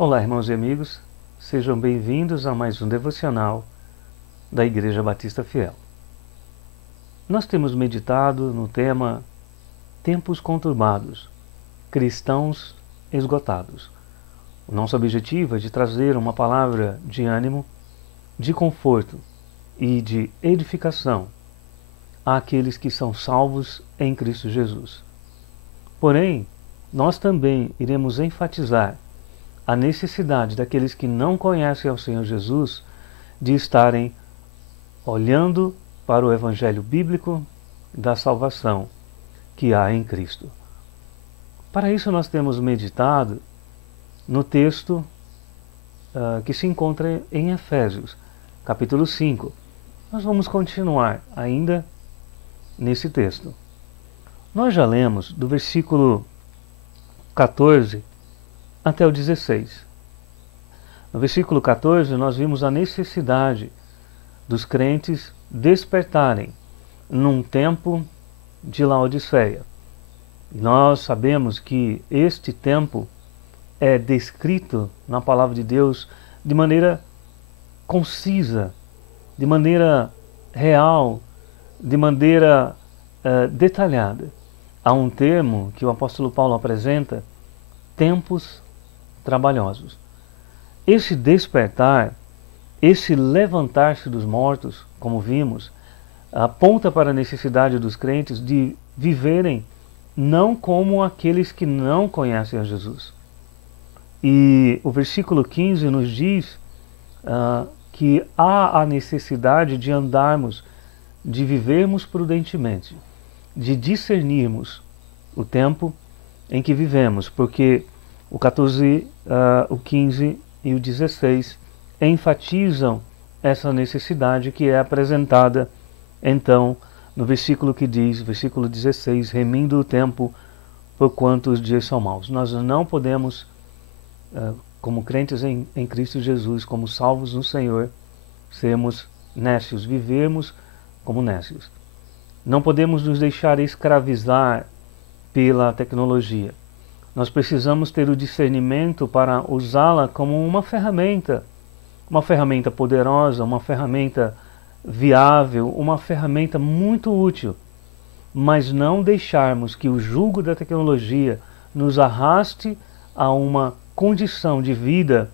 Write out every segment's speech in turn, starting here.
Olá, irmãos e amigos, sejam bem-vindos a mais um devocional da Igreja Batista Fiel. Nós temos meditado no tema Tempos Conturbados, Cristãos Esgotados. O nosso objetivo é de trazer uma palavra de ânimo, de conforto e de edificação àqueles que são salvos em Cristo Jesus. Porém, nós também iremos enfatizar a necessidade daqueles que não conhecem ao Senhor Jesus de estarem olhando para o Evangelho bíblico da salvação que há em Cristo. Para isso nós temos meditado no texto que se encontra em Efésios, capítulo 5. Nós vamos continuar ainda nesse texto. Nós já lemos do versículo 14 até o 16. No versículo 14, nós vimos a necessidade dos crentes despertarem num tempo de Laodiceia. Nós sabemos que este tempo é descrito na palavra de Deus de maneira concisa, de maneira real, de maneira detalhada. Há um termo que o apóstolo Paulo apresenta: tempos trabalhosos. Esse despertar, esse levantar-se dos mortos, como vimos, aponta para a necessidade dos crentes de viverem não como aqueles que não conhecem a Jesus. E o versículo 15 nos diz que há a necessidade de andarmos, de vivermos prudentemente, de discernirmos o tempo em que vivemos, porque o 14, o 15 e o 16 enfatizam essa necessidade que é apresentada, então, no versículo que diz, versículo 16, remindo o tempo, porquanto os dias são maus. Nós não podemos, como crentes em Cristo Jesus, como salvos no Senhor, sermos nécios, vivermos como nécios. Não podemos nos deixar escravizar pela tecnologia. Nós precisamos ter o discernimento para usá-la como uma ferramenta poderosa, uma ferramenta viável, uma ferramenta muito útil, mas não deixarmos que o jugo da tecnologia nos arraste a uma condição de vida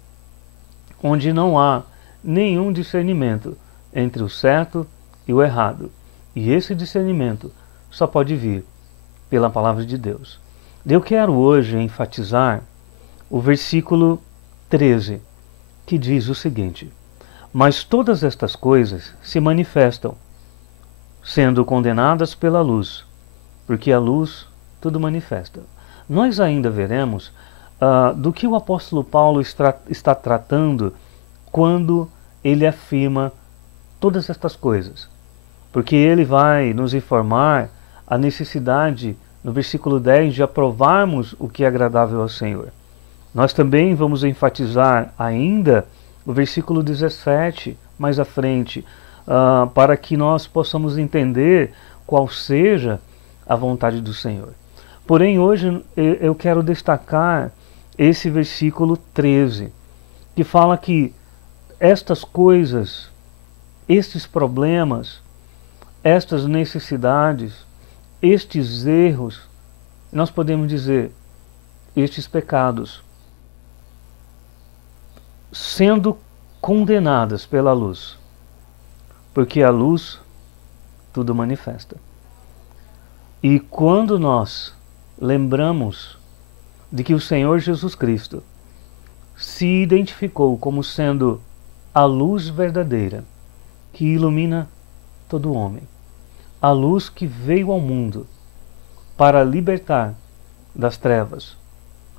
onde não há nenhum discernimento entre o certo e o errado. E esse discernimento só pode vir pela palavra de Deus. Eu quero hoje enfatizar o versículo 13, que diz o seguinte: mas todas estas coisas se manifestam, sendo condenadas pela luz, porque a luz tudo manifesta. Nós ainda veremos do que o apóstolo Paulo está tratando quando ele afirma todas estas coisas, porque ele vai nos informar a necessidade, no versículo 10, de aprovarmos o que é agradável ao Senhor. Nós também vamos enfatizar ainda o versículo 17, mais à frente, para que nós possamos entender qual seja a vontade do Senhor. Porém, hoje eu quero destacar esse versículo 13, que fala que estas coisas, estes problemas, estas necessidades, estes erros, nós podemos dizer, estes pecados, sendo condenadas pela luz, porque a luz tudo manifesta. E quando nós lembramos de que o Senhor Jesus Cristo se identificou como sendo a luz verdadeira que ilumina todo homem, a luz que veio ao mundo para libertar das trevas,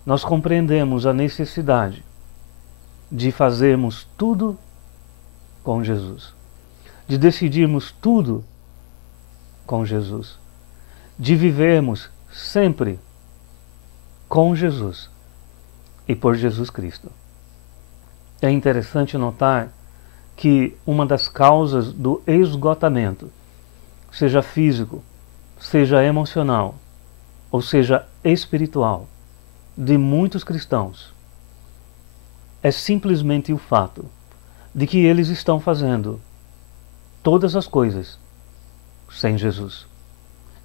nós compreendemos a necessidade de fazermos tudo com Jesus, de decidirmos tudo com Jesus, de vivermos sempre com Jesus e por Jesus Cristo. É interessante notar que uma das causas do esgotamento, seja físico, seja emocional, ou seja espiritual, de muitos cristãos, é simplesmente o fato de que eles estão fazendo todas as coisas sem Jesus.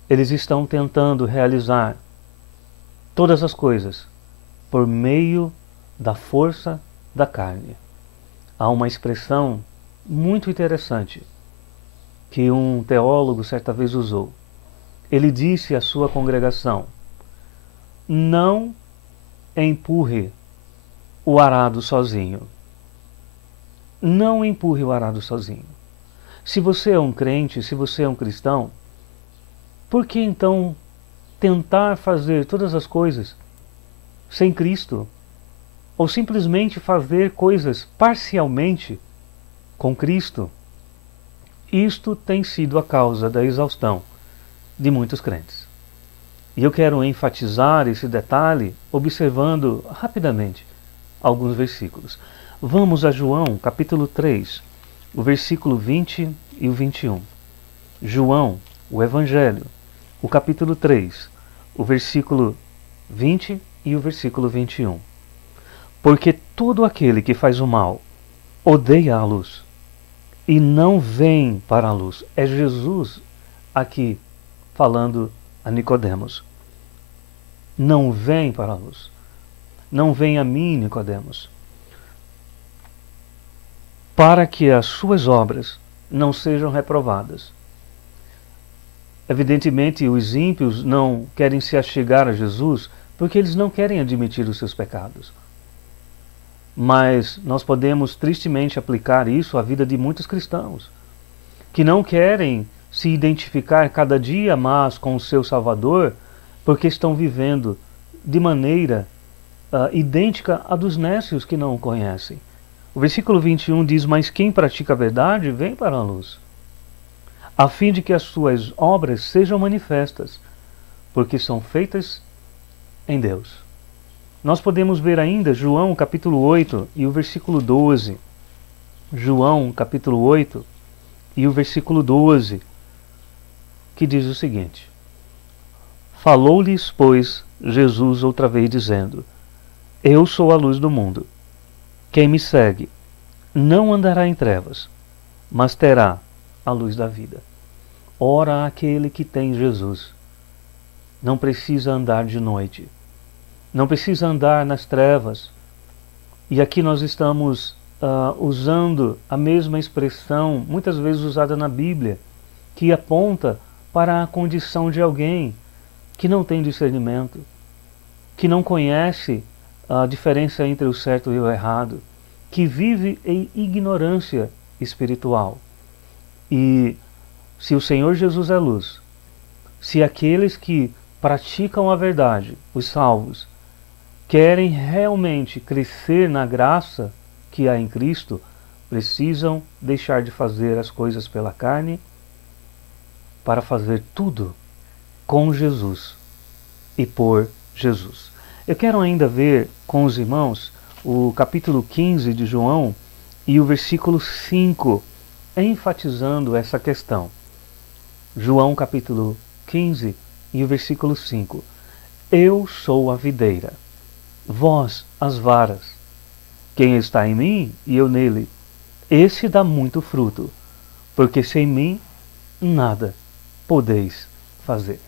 Eles estão tentando realizar todas as coisas por meio da força da carne. Há uma expressão muito interessante que um teólogo certa vez usou. Ele disse à sua congregação: não empurre o arado sozinho. Não empurre o arado sozinho. Se você é um crente, se você é um cristão, por que então tentar fazer todas as coisas sem Cristo? Ou simplesmente fazer coisas parcialmente com Cristo? Isto tem sido a causa da exaustão de muitos crentes. E eu quero enfatizar esse detalhe observando rapidamente alguns versículos. Vamos a João, capítulo 3, o versículo 20 e o 21. João, o Evangelho, o capítulo 3, o versículo 20 e o versículo 21. Porque todo aquele que faz o mal odeia a luz e não vem para a luz. É Jesus aqui falando a Nicodemos. Não vem para a luz. Não vem a mim, Nicodemos, para que as suas obras não sejam reprovadas. Evidentemente, os ímpios não querem se achegar a Jesus porque eles não querem admitir os seus pecados. Mas nós podemos tristemente aplicar isso à vida de muitos cristãos, que não querem se identificar cada dia mais com o seu Salvador, porque estão vivendo de maneira idêntica à dos nécios que não o conhecem. O versículo 21 diz: mas quem pratica a verdade vem para a luz, a fim de que as suas obras sejam manifestas, porque são feitas em Deus. Nós podemos ver ainda João capítulo 8 e o versículo 12. João capítulo 8 e o versículo 12, que diz o seguinte: falou-lhes, pois, Jesus outra vez, dizendo: eu sou a luz do mundo. Quem me segue não andará em trevas, mas terá a luz da vida. Ora, aquele que tem Jesus não precisa andar de noite, não precisa andar nas trevas. E aqui nós estamos usando a mesma expressão, muitas vezes usada na Bíblia, que aponta para a condição de alguém que não tem discernimento, que não conhece a diferença entre o certo e o errado, que vive em ignorância espiritual. E se o Senhor Jesus é luz, se aqueles que praticam a verdade, os salvos, querem realmente crescer na graça que há em Cristo, precisam deixar de fazer as coisas pela carne para fazer tudo com Jesus e por Jesus. Eu quero ainda ver com os irmãos o capítulo 15 de João e o versículo 5, enfatizando essa questão. João capítulo 15 e o versículo 5. Eu sou a videira, vós as varas. Quem está em mim e eu nele, esse dá muito fruto, porque sem mim nada podeis fazer.